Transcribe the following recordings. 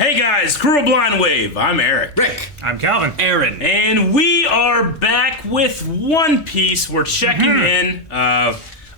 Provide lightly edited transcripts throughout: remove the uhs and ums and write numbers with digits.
Hey guys, Crew of Blind Wave. I'm Eric. Rick. I'm Calvin. Aaron. And we are back with One Piece. We're checking in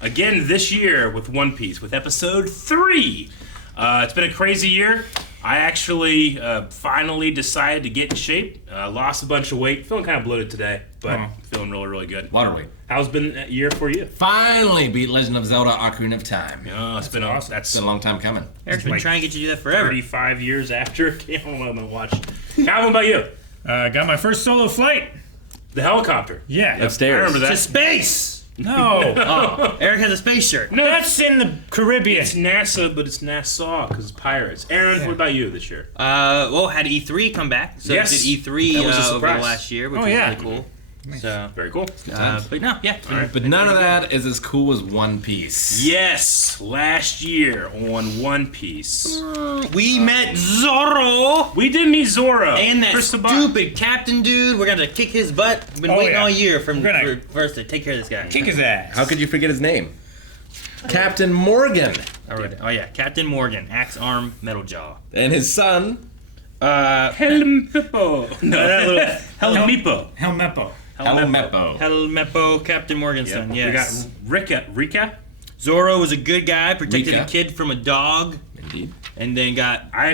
again this year with One Piece with episode 3. It's been a crazy year. I actually finally decided to get in shape. Lost a bunch of weight. Feeling kind of bloated today, but feeling really, really good. Water weight. How's been that year for you? Finally beat Legend of Zelda Ocarina of Time. It's been awesome. That's been a long time coming. Eric's been trying to get you to do that forever. 35 years after. I don't know what I'm going to watch. Calvin, what about you? Got my first solo flight. The helicopter. Yeah. Upstairs. I remember that. To space! No. Oh, Eric has a space shirt. No, that's in the Caribbean. It's NASA, but it's Nassau because it's pirates. Aaron, what about you this year? Well, had E3 come back. So Yes. it did E3 That was a over the surprise. last year, which was really cool. So, Very cool. but no, yeah. It's been, But none of that is as cool as One Piece. Yes, last year on One Piece. we met Zoro! We did meet Zoro. And that Chris the Bot. stupid captain dude. We're gonna kick his butt. We've been waiting all year for us to take care of this guy. Kick his ass. How could you forget his name? Captain Morgan. I wrote it. Oh yeah, Captain Morgan, axe arm, metal jaw. And his son, Helmeppo. No, that little Helmepo. Helmeppo. Helmeppo. Helmeppo, Captain Morgenstern, yes. We got Rika. Zoro was a good guy, protected Rika. a kid from a dog, Indeed. and then got... I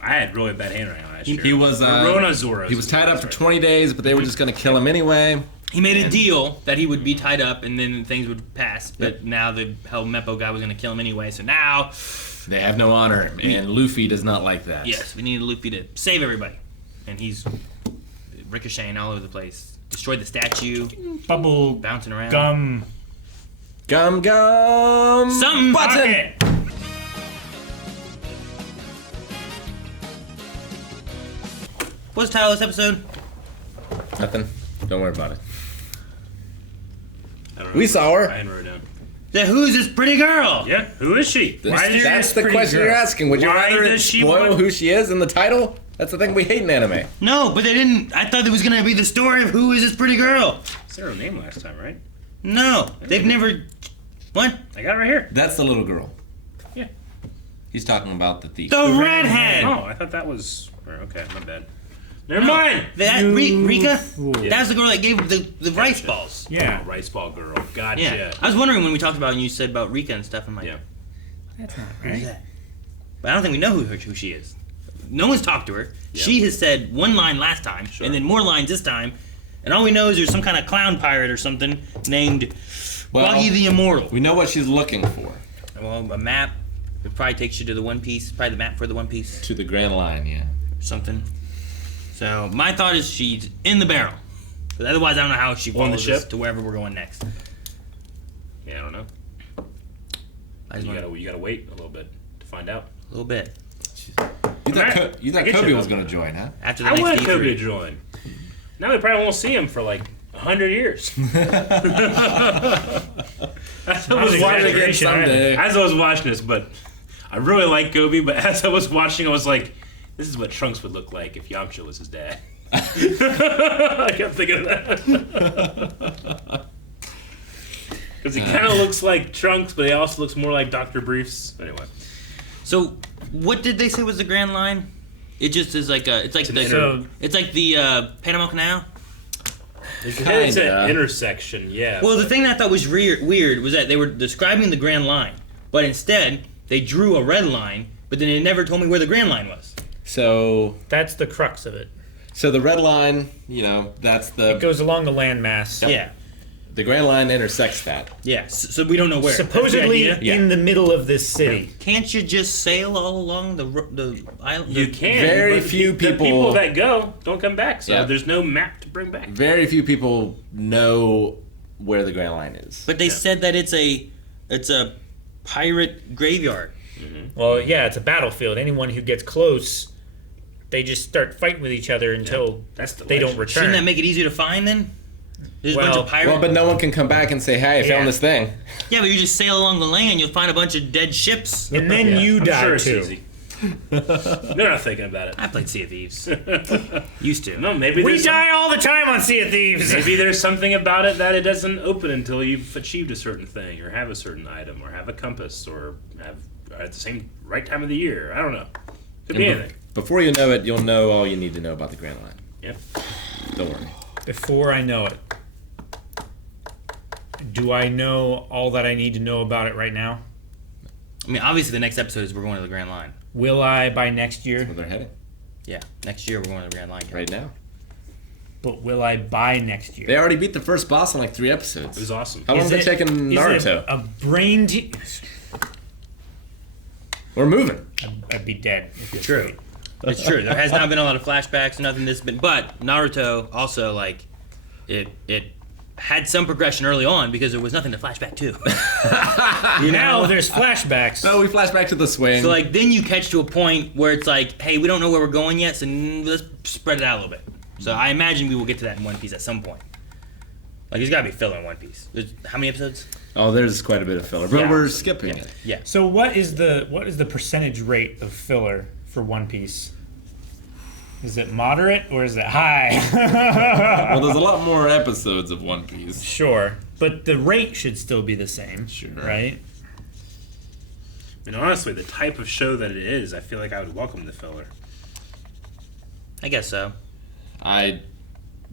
had really bad handwriting last year. He was Rona Zoro. He was tied up for 20 days, but they were just going to kill him anyway. He made a deal that he would be tied up and then things would pass, but now the Helmeppo guy was going to kill him anyway, so now... They have no honor, and Luffy does not like that. Yes, we need Luffy to save everybody. And he's ricocheting all over the place. Destroyed the statue, Bubble bouncing around. gum. Gum gum. Something button. Pocket. What's the title of this episode? Nothing. Don't worry about it. I don't know. We saw her. I hadn't wrote it down. Who's this pretty girl? Yeah, who is she? That's the pretty question girl. you're asking. Would you Why rather does she spoil want- who she is in the title? That's the thing we hate in anime. No, but they didn't. I thought it was going to be the story of who is this pretty girl. Said her name last time, right? No, they've never... What? I got it right here. That's the little girl. Yeah. He's talking about the thief. The redhead! Oh, I thought that was... Okay, my bad. Never mind. That, Rika? Yeah. That's the girl that gave the rice balls. Yeah. Oh, rice ball girl. Gotcha. Yeah. I was wondering when we talked about it and you said about Rika and stuff, I'm like, Yeah. That's not who's right. that? But I don't think we know who she is. No one's talked to her. Yeah. She has said one line last time, Sure. and then more lines this time, and all we know is there's some kind of clown pirate or something named Buggy the Immortal. We know what she's looking for. Well, a map. It probably takes you to the One Piece. Probably the map for the One Piece. To the Grand Line, yeah. Something. So my thought is she's in the barrel. 'Cause otherwise, I don't know how she On the follows us ship? to wherever we're going next. Yeah, I don't know. I just want a You gotta wait a little bit to find out. little bit You thought, Alright. you I thought get Kobe you, was though. going to join, huh? after the I next wanted E3. Kobe to join. Now we probably won't see him for like 100 years. As I was watching exaggeration, someday. As I was watching this, but I really like Kobe. But as I was watching, I was like, "This is what Trunks would look like if Yamcha was his dad." I kept thinking of that because he kind of looks like Trunks, but he also looks more like Dr. Briefs. Anyway, So what did they say was the Grand Line? It just is like a. It's like the. So- It's like the Panama Canal. it's Kinda. an intersection. Yeah. Well, the thing that I thought was weird was that they were describing the Grand Line, but instead they drew a red line, but then they never told me where the Grand Line was. So That's the crux of it. the Red Line, that's It the goes along the landmass. Yeah. the Grand Line intersects that. Yeah. So we don't know where. Supposedly That's the idea. in the middle of this city. Can't you just sail all along the island? you can. Very but few The people- people that go don't come back, so Yeah. there's no map to bring back. Very few people know where the Grand Line is. But they said that it's a pirate graveyard. Well, yeah, it's a battlefield. Anyone who gets close, they just start fighting with each other until That's the they don't legend. return. Shouldn't that make it easier to find then? There's a bunch Well- of pirates. Well, but no one can come back and say, "Hey, I Yeah. found this thing." Yeah, but you just sail along the land, you'll find a bunch of dead ships. and then Yeah, you I'm die sure it's too. easy. They're not thinking about it. I played Sea of Thieves. Used to. No, maybe We there's die all the time on Sea of Thieves. maybe there's something about it that it doesn't open until you've achieved a certain thing, or have a certain item, or have a compass, or have at the same right time of the year. I don't know. Could be anything. Before you know it, you'll know all you need to know about the Grand Line. Yep. Don't worry. Before I know it, do I know all that I need to know about it right now? I mean, obviously the next episode is we're going to the Grand Line. Will I by next year? Where they're heading Yeah, next year we're going to the Grand Line. right now. But will I by next year? They already beat the first boss in like 3 It episodes. was awesome. How long has it taken Naruto? A brain We're moving. I'd be dead. If it's True. right. It's true. There has not been a lot of flashbacks, nothing that's been. But Naruto also like it had some progression early on because there was nothing to flashback to. Now there's flashbacks. No, we flash back to the swing. So like then you catch to a point where it's like, hey, we don't know where we're going yet, so let's spread it out a little bit. So I imagine we will get to that in One Piece at some point. Like there's got to be filler in One Piece. There's, how many episodes? Oh, there's quite a bit of filler, but Yeah. we're skipping it. Yeah. So what is the percentage rate of filler for One Piece? Is it moderate or is it high? Well, there's a lot more episodes of One Piece. Sure, but the rate should still be the same. Sure. Right? I mean, honestly, the type of show that it is, I feel like I would welcome the filler. I guess so. I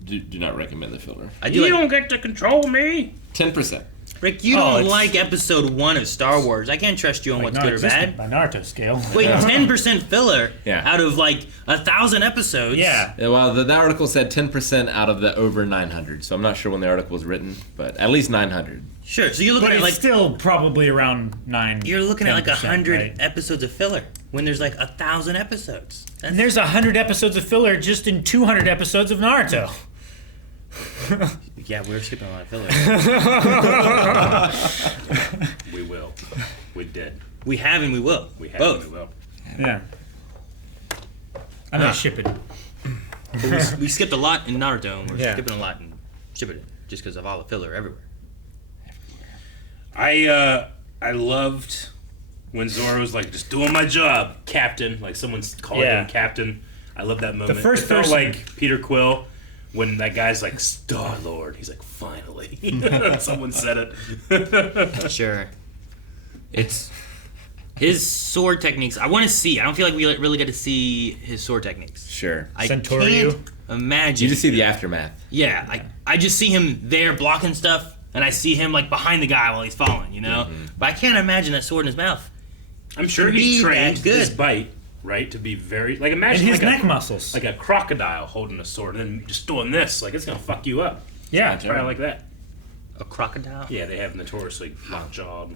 do not recommend the filler. I do like, don't get to control me. 10%. Rick, you Oh, don't it's- like episode 1 of Star Wars. I can't trust you on what's good or bad. By Naruto scale. Wait, 10% filler Yeah. out of like 1,000 episodes? Yeah. Yeah, well, the article said 10% out of the over 900, so I'm not sure when the article was written, but at least 900. Sure, so you're looking But at it's like still probably around 9. you're looking at like 10%, 100 right? episodes of filler when there's like 1,000 episodes. And there's 100 episodes of filler just in 200 episodes of Naruto. Yeah, we're skipping a lot of filler. We will. We did. We have and we will. We have. Both. We will. Yeah. I'm gonna ship it. We skipped a lot in Naruto and we're Yeah. skipping a lot in Shippuden just because of all the filler everywhere. I loved when Zoro's like, just doing my job, Captain. Like someone's calling Yeah. him Captain. I love that moment. first it felt person- like Peter Quill when that guy's like, Star Lord. He's like, finally. Someone said it. Sure. It's his sword techniques. I want to see. I don't feel like we really get to see his sword techniques. Sure. I Centauryu? can't imagine. You just see the aftermath. Yeah, I just see him there blocking stuff, and I see him like behind the guy while he's falling, you know? But I can't imagine that sword in his mouth. I'm sure To he's be trained that good. his bite, right, to be very like And imagine his like neck muscles. like a crocodile holding a sword and then just doing this, like it's gonna fuck you up. Yeah. Probably like that. A crocodile? Yeah, they have notoriously lockjawed.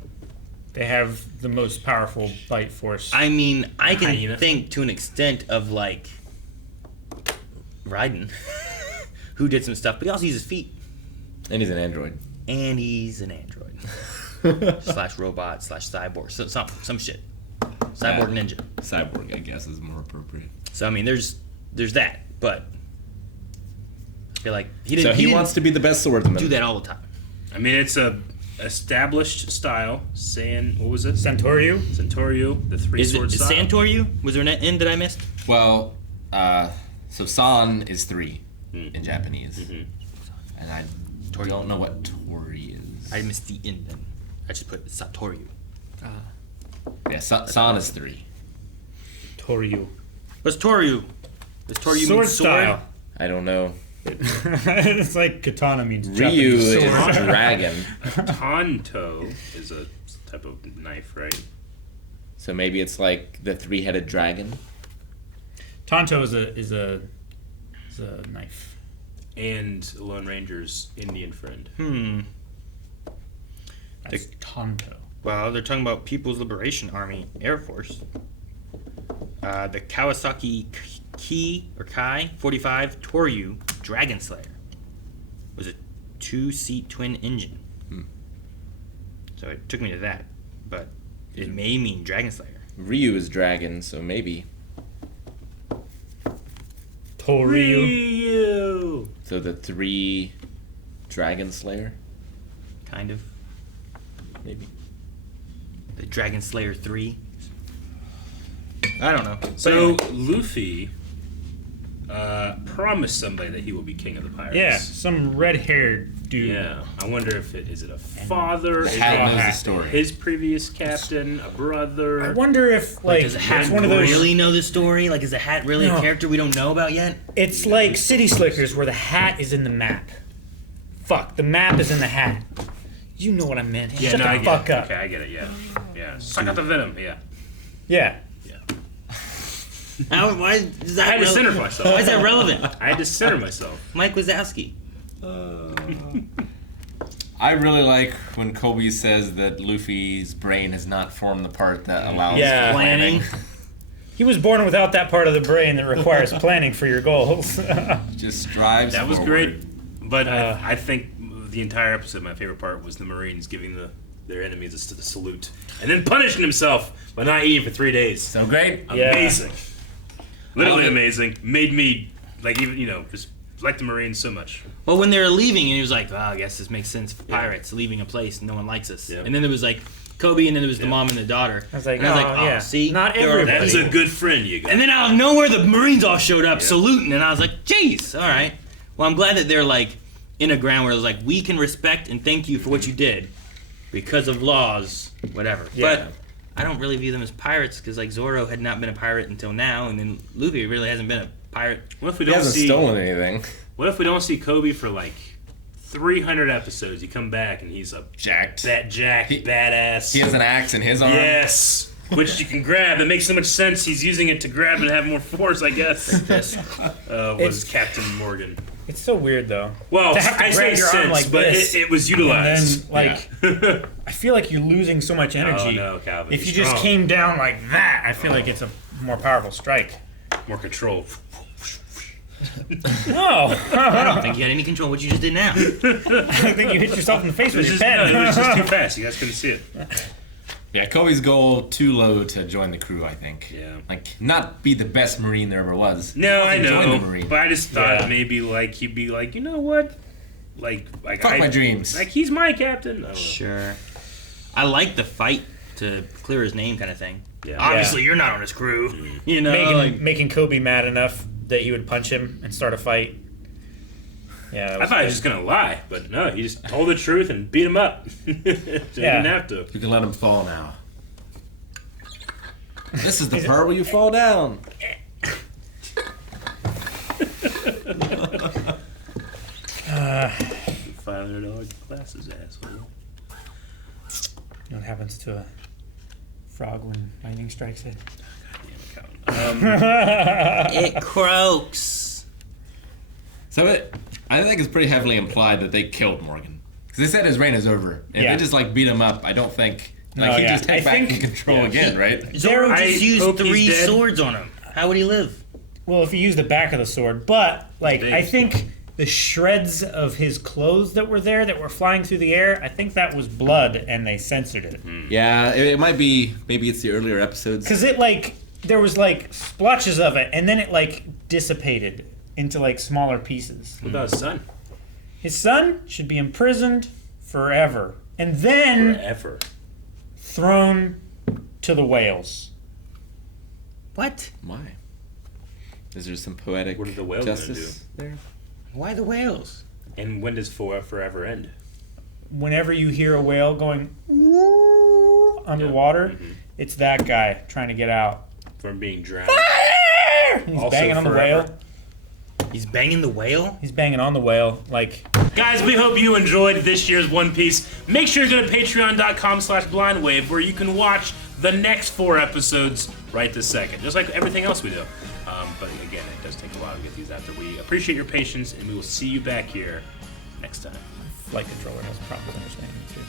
They have the most powerful bite force. I mean, I can Hyena. think to an extent of like Raiden, who did some stuff, but he also uses feet. And he's an android. And he's an android. Slash robot, slash cyborg. So, some shit. Cyborg ninja. Cyborg, I guess, is more appropriate. So, I mean, there's that, but I feel like he So didn't, he didn't wants to be the best swordsman. do that all the time. I mean, it's a established style. What was it? Centauryu? Centauryu, the three Is it sword style. Santoryu? Was there an end that I missed? Well, so San is 3 in Japanese. And I don't know what Tori is. I missed the end then. I just put Satoryu. Yeah, San is 3. Toryu. What's Toryu? Does Toryu Sword mean sword? style. I don't know. It's like katana means Ryu Japanese is sword. dragon. Tonto is a type of knife, right? So maybe it's like the 3-headed dragon. Tonto is a knife. And Lone Ranger's Indian friend. That's Tonto. Well, they're talking about People's Liberation Army Air Force. The Kawasaki Kai 45 Toryu Dragon Slayer was a 2-seat twin engine. So it took me to that, but it may mean Dragon Slayer. Ryu is dragon, so maybe. Toryu. So the 3 dragon slayer? Kind of. Maybe. The Dragon Slayer 3. I don't know. So Luffy, promised somebody that he will be king of the pirates. Yeah, some red-haired dude. Yeah. I wonder if is it a father? The Is hat it knows the story. his previous captain? A brother? I wonder if like Does the hat it's one of those. really know the story? Like, is the hat really No. a character we don't know about yet? It's like City Slickers, where the hat is in the map. Fuck, the map is in the hat. You know what I meant. Yeah, Shut no, the I get fuck it. up. Okay, I get it. Yeah. Yeah. Suck out the venom. Yeah. Yeah. Why is that I had to center relevant? myself. Why is that relevant? I had to center myself. Mike Wazowski. I really like when Kobe says that Luffy's brain has not formed the part that allows Yeah. for Planning. He was born without that part of the brain that requires planning for your goals. Just drives That was forward. great. But I think the entire episode, my favorite part was the Marines giving their enemies a salute and then punishing himself by not eating for 3 days. So great. Yeah. Amazing. Literally Love it. amazing. Made me like even just like the Marines so much. Well, when they were leaving, and he was like, I guess this makes sense for pirates leaving a place and no one likes us. Yeah. And then there was like Kobe, and then there was the mom and the daughter. I was like, and I was like, oh, yeah. see? Not They're everybody. That's a good friend you got. And then out of nowhere, the Marines all showed up Yeah. saluting, and I was like, jeez, all right. Well, I'm glad that they're like in a ground where it was like, we can respect and thank you for what you did because of laws, whatever. Yeah. But I don't really view them as pirates because like Zoro had not been a pirate until now, and then Luffy really hasn't been a pirate. What if we He don't hasn't see? stolen anything. What if we don't see Kobe for like 300 episodes? You come back and he's a Jacked. badass. He has an axe in his arm. Yes, which you can grab. It makes so much sense. He's using it to grab and have more force, I guess. Was Captain Morgan. It's so weird though. Well, To have to I grab say your arm since, like but this, it was And then utilized. like, I feel like you're losing so much energy. Oh no, Calvin. If you you're just strong. came down like that, I feel like it's a more powerful strike. More control. No, I don't think you had any control of what you just did now. I think you hit yourself in the face It with was, your just, pen. no, it was just too fast. You guys couldn't see it. Yeah, Kobe's goal too low to join the crew, I think. Yeah. Like, not be the best Marine there ever was. No, I He joined know. the Marine. But I just thought Yeah. maybe like he'd be like, you know what? Like Fuck my dreams. Like he's my captain. I don't know. Sure. I like the fight to clear his name kind of thing. Yeah. Obviously, you're not on his crew. You know, making Kobe mad enough that he would punch him and start a fight. Yeah, that I thought he was just gonna lie, but no, he just told the truth and beat him up. So he didn't have to. You can let him fall now. This is the part where you fall down. $500 glasses, asshole. What happens to a frog when lightning strikes it? it croaks. So I think it's pretty heavily implied that they killed Morgan. Because they said his reign is over. If Yeah. they just like beat him up, I don't think No, he yeah. just takes I back think- control again, right? Zoro I just used hope he's 3 dead. swords on him. How would he live? Well, if you use the back of the sword, but like Big. I think the shreds of his clothes that were there that were flying through the air, I think that was blood and they censored it. Yeah, it might be. Maybe it's the earlier episodes. Cuz it like there was like splotches of it and then it like dissipated into like smaller pieces. What about his son? His son should be imprisoned forever and then Forever. thrown to the whales. What? Why? Is there some poetic What are the whales gonna justice there? Why the whales? And when does forever end? Whenever you hear a whale going "Woo" underwater, it's that guy trying to get out. From being drowned. He's Also banging on the forever. whale. He's banging the whale? He's banging on the whale. Like, Guys, we hope you enjoyed this year's One Piece. Make sure to go to patreon.com/blindwave where you can watch the next 4 episodes right this second. Just like everything else we do. But again, it does take a while to get these out there. We appreciate your patience and we will see you back here next time. flight controller has problems understanding it too.